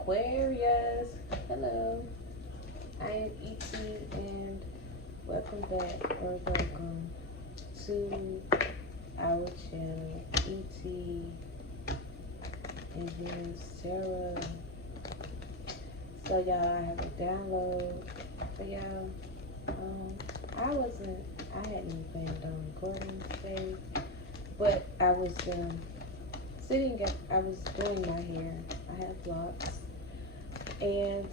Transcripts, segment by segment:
Aquarius. Hello, I am ET and welcome back or welcome to our channel. ET and here's Sarah. So y'all, I have a download for y'all. I hadn't planned on recording today, but I was I was doing my hair. I have locks, and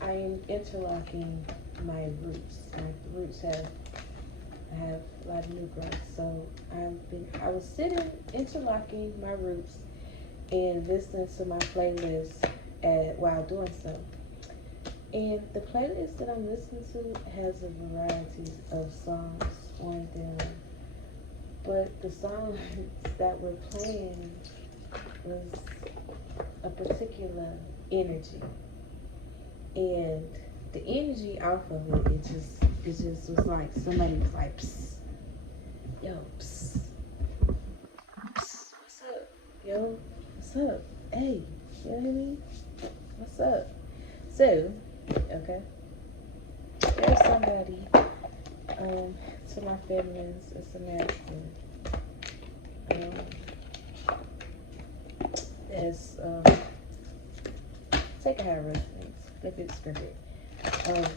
I am interlocking my roots. My roots I have a lot of new growth, so I was sitting interlocking my roots and listening to my playlist while doing so. And the playlist that I'm listening to has a variety of songs on them, but the songs that were playing was a particular energy, and the energy off of it just was like somebody was like, psst, yo, psst, psst, what's up, yo, what's up, hey, you know what I mean? What's up? So, okay, there's somebody, to my feminines, it's a masculine, it's, take a higher reference, flip it, script it.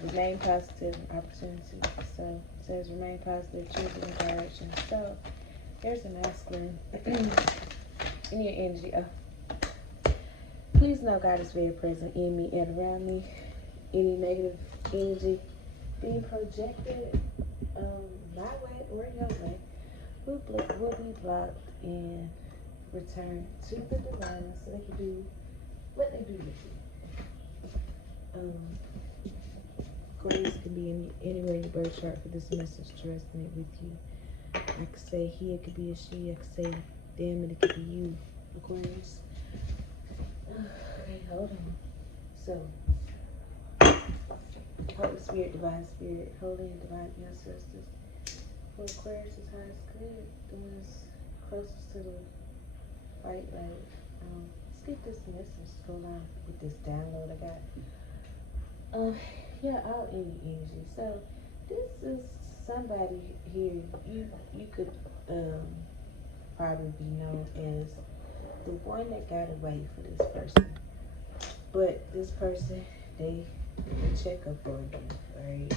Remain positive, opportunity. So it says remain positive, choose a new direction. So here's a masculine in your energy. Please know God is very present in me and around me. Any negative energy being projected my way or your way will be blocked and returned to the divine so they can do what they do with you. Grace can be anywhere in your birth chart for this message to resonate with you. I could say he, it could be a she. I could say them, and it could be you, Aquarius. Okay, hold on. So, Holy Spirit, Divine Spirit, Holy and Divine Ancestors. For Aquarius is highest good, the one that's closest to the white light. Let's get this message going on with this download I got. Yeah, all energy. So this is somebody here. You could probably be known as the one that got away for this person. But this person, they check up on you, right?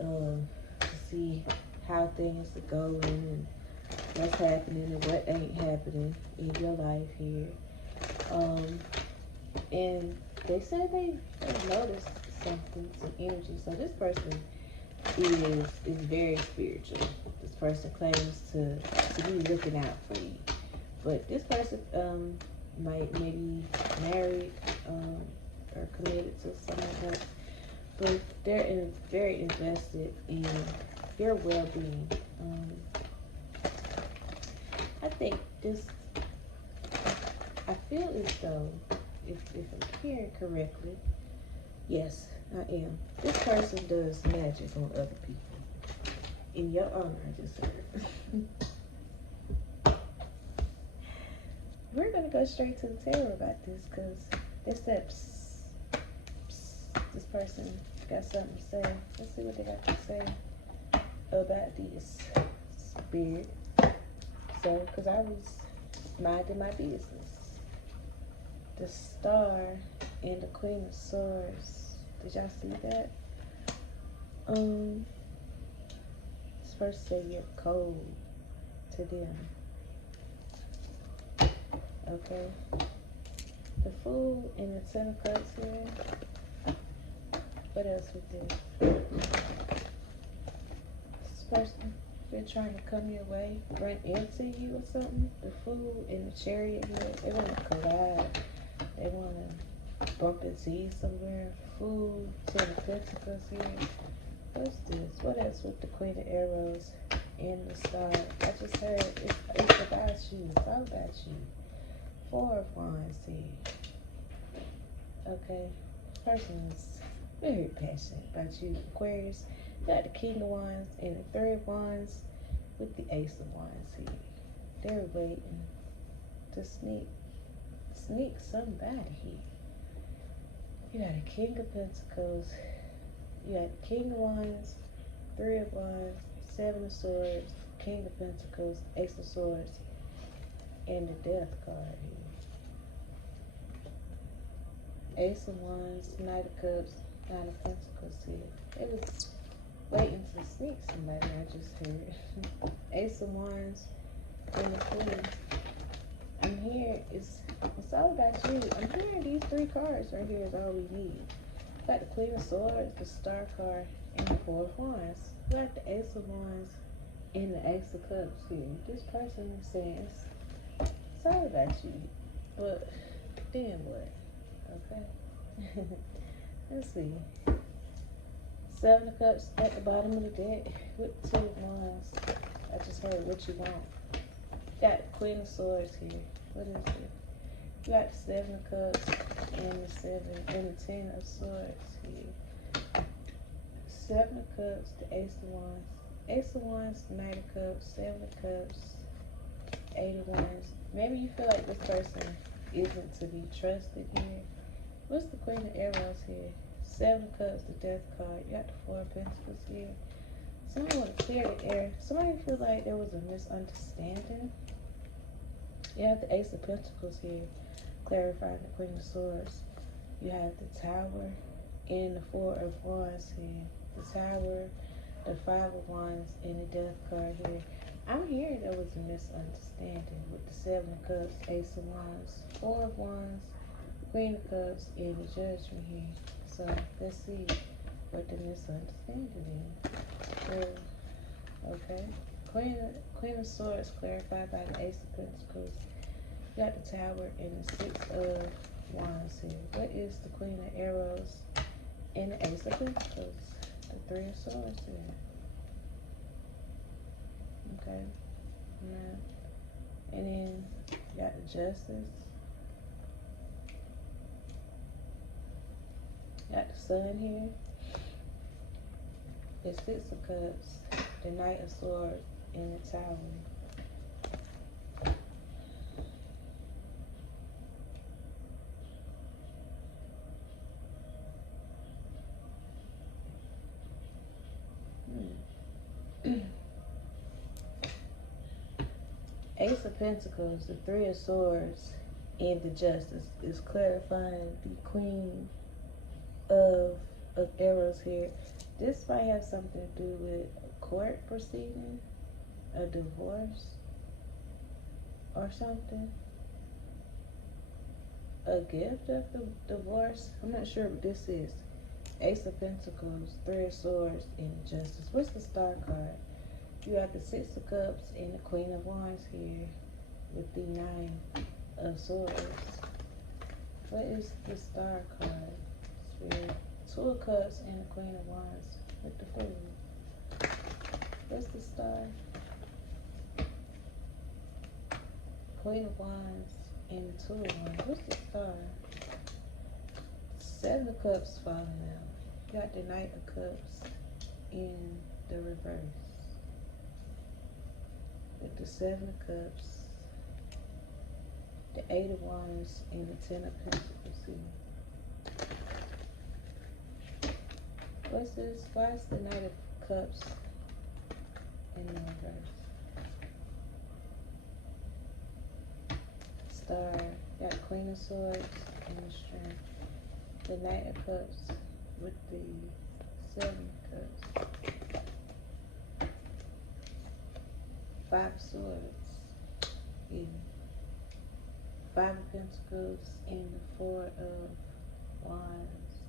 To see how things are going and what's happening and what ain't happening in your life here. And they said they noticed something, some energy. So this person is very spiritual. This person claims to be looking out for you. But this person might maybe married or committed to someone else. But they're very invested in your well-being. I think I feel as though, if I'm hearing correctly, yes, I am. This person does magic on other people. In your honor, I just heard. We're going to go straight to the tarot about this because they said, psst, psst, this person got something to say. Let's see what they got to say about this spirit. So, because I was minding my business. The Star and the Queen of Swords. Did y'all see that? This person said you're cold to them. Okay. The Fool and the Ten of Cups here. What else with this? This person, they're trying to come your way, run into you or something. The Fool and the Chariot here, they want to collide. They want to bump into you somewhere. Fool, Ten of Pentacles here. What's this? What else with the Queen of Arrows and the Star? I just heard it's about you. It's all about you. Four of Wands here. Okay. Person is very passionate about you, Aquarius. You got the King of Wands and the Three of Wands with the Ace of Wands here. They're waiting to sneak sneak somebody here. You got a King of Pentacles. You got King of Wands, Three of Wands, Seven of Swords, King of Pentacles, Ace of Swords, and the Death card here. Ace of Wands, Knight of Cups, Nine of Pentacles here. It was waiting to sneak somebody, I just heard. Ace of Wands and the Queen. I'm here, it's all about you. I'm hearing these three cards right here is all we need. Got the Queen of Swords, the Star card, and the Four of Wands. We got the Ace of Wands and the Ace of Cups here. This person is saying it's all about you, but then what? Okay. Let's see. Seven of Cups at the bottom of the deck with Two of Wands. I just heard what you want. Got the Queen of Swords here. What is it? You got the Seven of Cups and the Seven and the Ten of Swords here. Seven of Cups, the Ace of Wands. Ace of Wands, Knight of Cups, Seven of Cups, Eight of Wands. Maybe you feel like this person isn't to be trusted here. What's the Queen of Arrows here? Seven of Cups, the Death card. You got the Four of Pentacles here. Somebody want to clear the air. Somebody feel like there was a misunderstanding. You have the Ace of Pentacles here, clarifying the Queen of Swords. You have the Tower and the Four of Wands here. The Tower, the Five of Wands, and the Death card here. I'm hearing there was a misunderstanding with the Seven of Cups, Ace of Wands, Four of Wands, Queen of Cups, and the Judgment here. So let's see what the misunderstanding is. Okay. Queen of Swords clarified by the Ace of Pentacles. You got the Tower and the Six of Wands here. What is the Queen of Arrows and the Ace of Pentacles? The Three of Swords here. Okay. Now, and then you got the Justice. Got the Sun here. The Six of Cups, the Knight of Swords, and the Tower. Ace of Pentacles, the Three of Swords, and the Justice is clarifying the Queen of Arrows here. This might have something to do with a court proceeding, a divorce, or something. A gift of the divorce. I'm not sure what this is. Ace of Pentacles, Three of Swords, and Justice. What's the Star card? You have the Six of Cups and the Queen of Wands here with the Nine of Swords. What is the Star card? Spirit. Two of Cups and the Queen of Wands with the Fool. What's the Star? Queen of Wands and the Two of Wands. What's the Star? Seven of Cups falling out. You got the Knight of Cups in the reverse. With the Seven of Cups, the Eight of Wands, and the Ten of Pentacles here. What's this? Why is the Knight of Cups in the reverse? Star, got the Queen of Swords and the Strength. The Knight of Cups with the Seven of Cups. Five of Swords. Yeah. Five of Pentacles and the Four of Wands.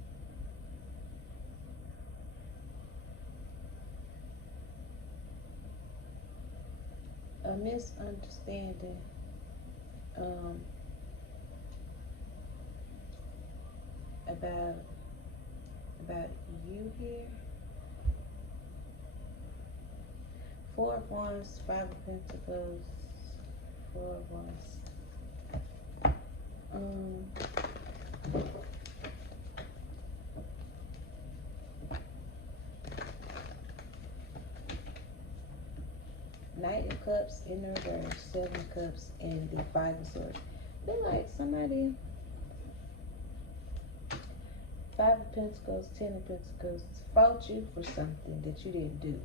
A misunderstanding about you here. Four of Wands, Five of Pentacles, Four of Wands. Knight of Cups in the reverse, Seven of Cups, and the Five of Swords. feel like somebody, Five of Pentacles, Ten of Pentacles, fault you for something that you didn't do.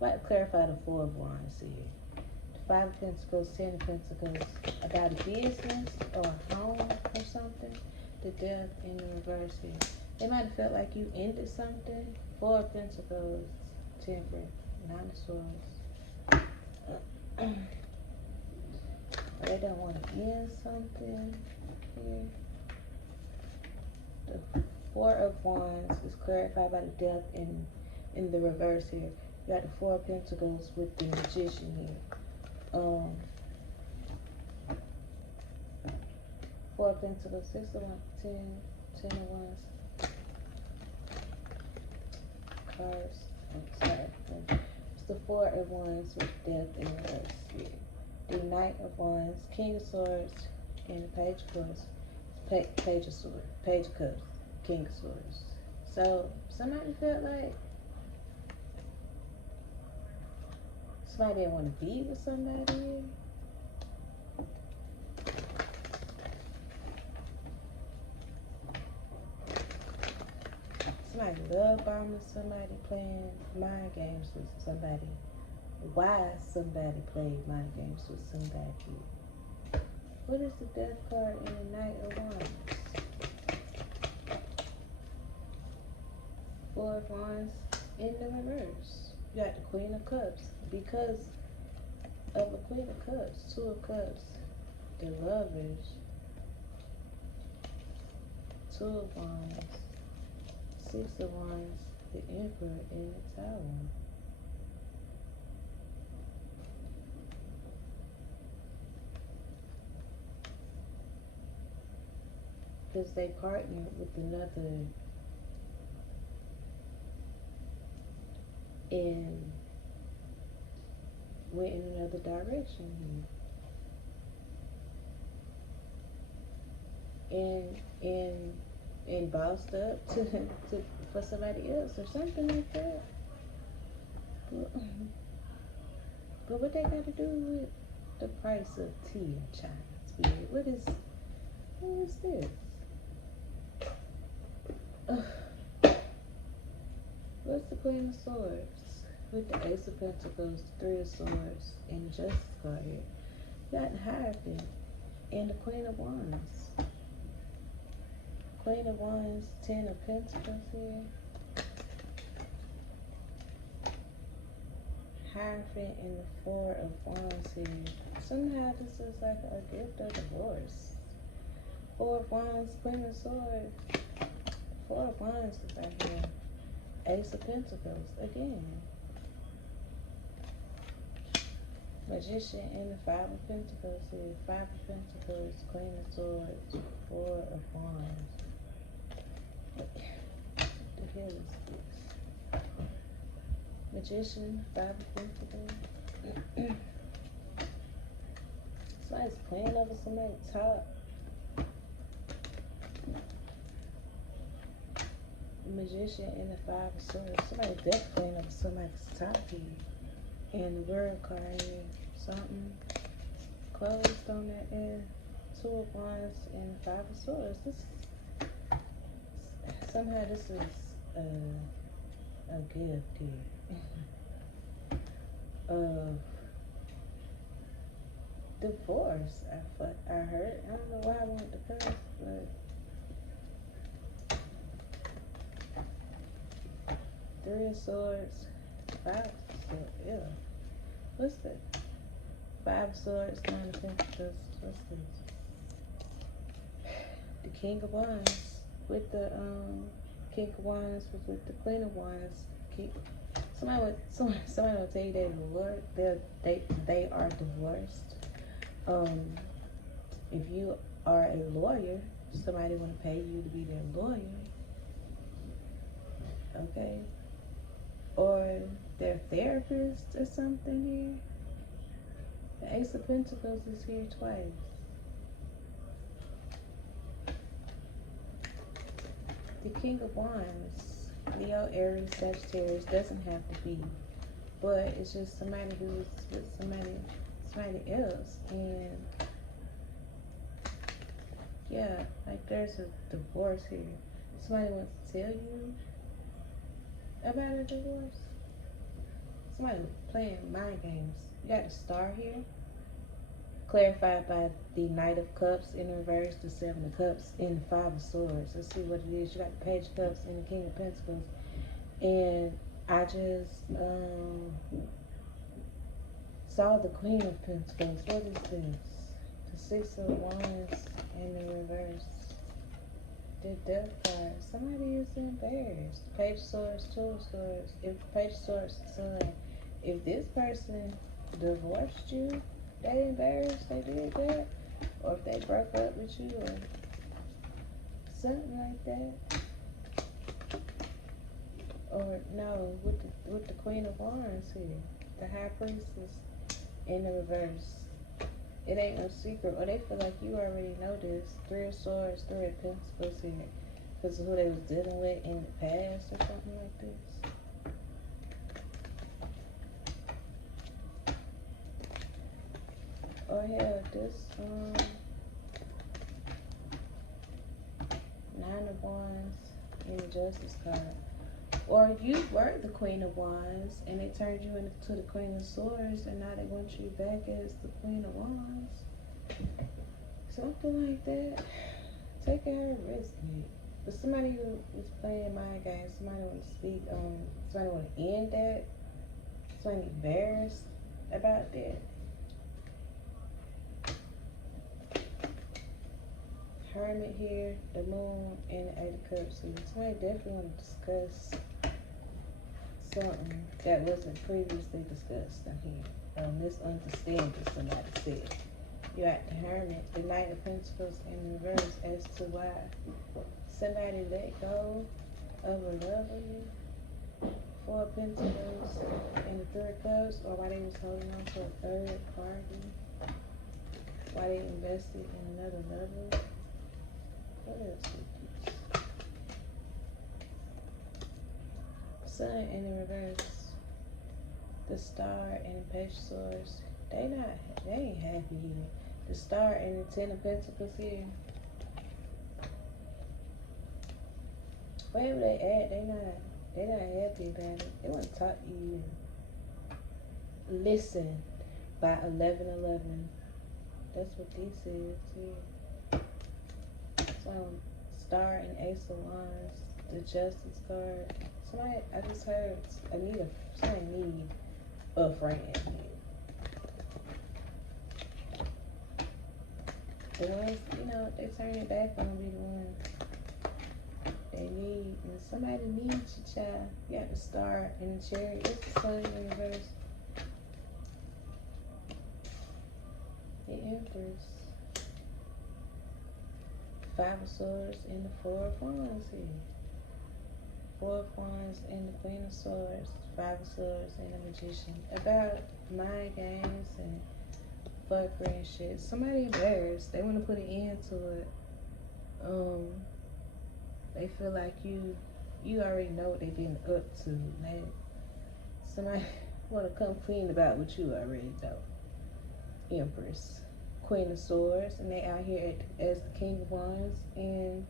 Like clarify the Four of Wands here. The Five of Pentacles, Ten of Pentacles, about a business or a home or something. The Death in the reverse here. It might have felt like you ended something. Four of Pentacles, Temperance, Nine of Swords. They don't want to end something here. The Four of Wands is clarified by the Death in the reverse here. You got the Four of Pentacles with the Magician here. Four of Pentacles, Six of Wands, Ten of Wands. Cards. Sorry. It's the Four of Wands with Death in reverse here. The Knight of Wands, King of Swords, and the Page of Cups. Page of Swords, Page of Cups, King of Swords. So somebody felt like somebody didn't want to be with somebody. Somebody love bombing somebody, playing mind games with somebody. Why somebody played mind games with somebody? What is the Death card in the Knight of Wands? Four of Wands in the reverse. You got the Queen of Cups. Because of a Queen of Cups, Two of Cups, the Lovers, Two of Wands, Six of Wands, the Emperor, and the Tower. Because they partnered with another and went in another direction here. And bossed up to for somebody else or something like that. But what they got to do with the price of tea in China? Spirit? What is this? What's the Queen of Swords? With the Ace of Pentacles, Three of Swords, and the Justice card here. You got the Hierophant and the Queen of Wands. Queen of Wands, Ten of Pentacles here. Hierophant and the Four of Wands here. Somehow this is like a gift of divorce. Four of Wands, Queen of Swords. Four of Wands is right here. Ace of Pentacles again. Magician and the Five of Pentacles here. Five of Pentacles, Queen of Swords, Four of Wands. What the hell is this? Magician, Five of Pentacles. Somebody's playing over somebody's top. Magician and the Five of Swords. Somebody's definitely playing over somebody's top here. And the World card here. Something closed on that end. Two of Wands and the Five of Swords. Somehow this is a gift here. Of divorce. I heard. I don't know why I wanted to cuss, but Three of Swords, Five of Swords. Ew. What's that? Five of Swords, Nine of Pentacles. What's this? The King of Wands with the King of Wands with the Queen of Wands. Somebody will tell you they are divorced. If you are a lawyer, somebody want to pay you to be their lawyer. Okay. Or their therapist or something here. The Ace of Pentacles is here twice. The King of Wands, Leo, Aries, Sagittarius, doesn't have to be, but it's just somebody who's with somebody else, and yeah, like there's a divorce here. Somebody wants to tell you about a divorce. Somebody playing mind games. You got the star here, clarified by the Knight of Cups in reverse, the Seven of Cups, and the Five of Swords. Let's see what it is. You got the Page of Cups and the King of Pentacles. And I just saw the Queen of Pentacles. What is this? The Six of Wands in the reverse. The Death card. Somebody is embarrassed. Page of Swords, Two of Swords. If Page of Swords, Sun. If this person divorced you, they embarrassed they did that, or if they broke up with you, or something like that. Or no, with the Queen of Wands here, the High Priestess in the reverse. It ain't no secret, or they feel like you already know this. Three of Swords, Three of Pentacles here, because of who they was dealing with in the past, or something like this. Or hell, this Nine of Wands in the Justice card. Or you were the Queen of Wands and they turned you into the Queen of Swords, and now they want you back as the Queen of Wands. Something like that. Taking her risk. But somebody who is playing mind games, somebody want to speak, somebody want to end that, somebody embarrassed about that. Hermit here, the Moon, and the Eight of Cups here. Somebody definitely want to discuss something that wasn't previously discussed in here. Misunderstanding, somebody said. You got the Hermit, the Knight of Pentacles in reverse, as to why somebody let go of a lover. Four of Pentacles and the Three of Cups, or why they was holding on to a third party. Why they invested in another lover. What else is this? Sun in the reverse. The Star and the Page of Swords. They ain't happy here. The Star and the Ten of Pentacles here. Wherever they at, they not happy about it. They want to talk to you. Listen by 1111. That's what this is here. Star and Ace of Wands, the Justice card. Somebody, I just heard, somebody need a friend here. The ones, they turn it back on be the ones they need. And somebody needs you, child. You got the Star and the Chariot. It's the Sun in reverse. The Empress. Five of Swords and the Four of Wands here. Four of Wands and the Queen of Swords. Five of Swords and the Magician. About mind games and fuckery and shit. Somebody embarrassed. They want to put an end to it. They feel like you already know what they've been up to. Somebody want to come clean about what you already know. Empress. Queen of Swords, and they out here as the King of Wands, and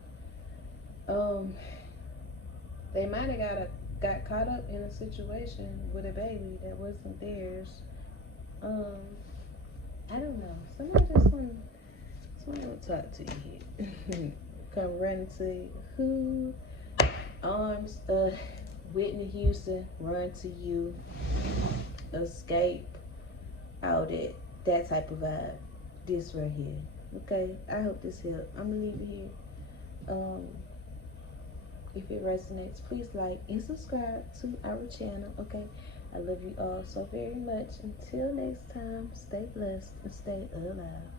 they might have got caught up in a situation with a baby that wasn't theirs. I don't know. Somebody will talk to you here. Come running to you. Who? Arms, Whitney Houston, run to you, escape, all that type of vibe. This right here. Okay, I hope this helped. I'm gonna leave it here. If it resonates, please like and subscribe to our channel. Okay, I love you all so very much. Until next time, stay blessed and stay alive.